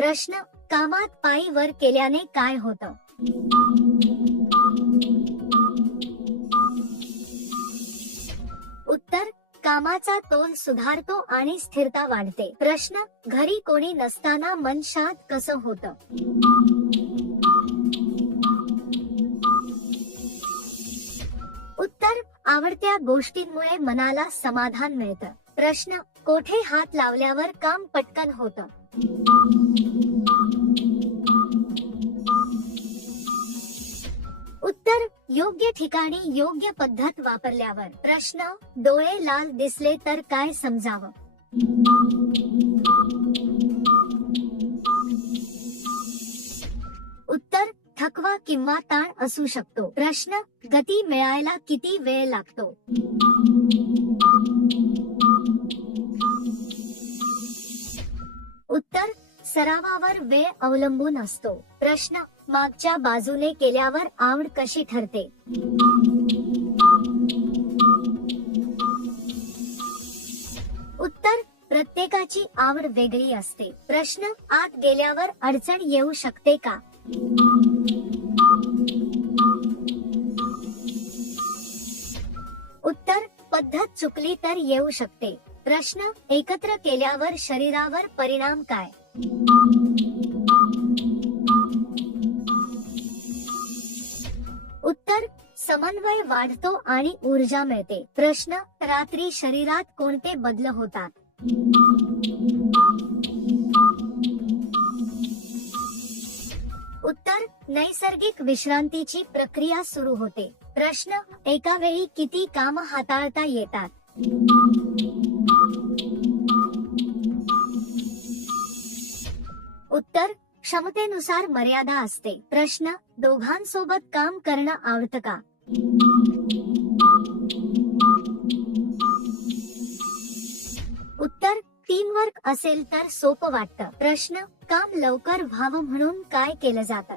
प्रश्न, कामात पायी वर केल्याने काय होतं? उत्तर, कामाचा तोल सुधारतो आणि स्थिरता वाढते. प्रश्न, घरी कोणी नसताना मन शांत कसं होतं? उत्तर, आवडत्या गोष्टींमुळे मनाला समाधान मिळतं. प्रश्न, कोठे हात लावल्यावर काम पटकन होतं? उत्तर, योग्य ठिकाणी योग्य पद्धत वापरल्यावर. प्रश्न, डोळे लाल दिसले तर काय समजावं? उत्तर, थकवा किंवा ताण असू शकतो. प्रश्न, गती मिळायला किती वेळ लागतो? उत्तर, सरावावर वेळ अवलंबून असतो. प्रश्न, मागच्या बाजूने केल्यावर आवड कशी ठरते? उत्तर, प्रत्येकाची आवड वेगळी असते. प्रश्न, आत गेल्यावर अडचण येऊ शकते का? उत्तर, पद्धत चुकली तर येऊ शकते. प्रश्न, एकत्र केल्यावर शरीरावर परिणाम काय? उत्तर, समन्वय वाढतो आणि ऊर्जा मिळते. प्रश्न, रात्री शरीरात कोणते बदल होतात? उत्तर, नैसर्गिक विश्रांतीची प्रक्रिया सुरू होते. प्रश्न, एका वेळी किती काम हाताळता येतात? उत्तर, क्षमतेनुसार मर्यादा असते. प्रश्न, दोघांसोबत काम करणं आवडतं का? उत्तर, टीमवर्क असेल तर सोपं वाटतं. प्रश्न, काम लवकर व्हावं म्हणून काय केलं जातं?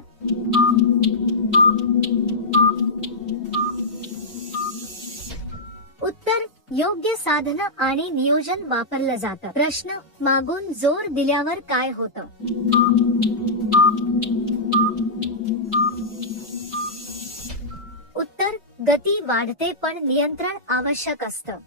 उत्तर, योग्य साधनं आणि नियोजन वापरलं जातं. प्रश्न, मागून जोर दिल्यावर काय होतं? उत्तर, गती वाढते पण नियंत्रण आवश्यक असतं.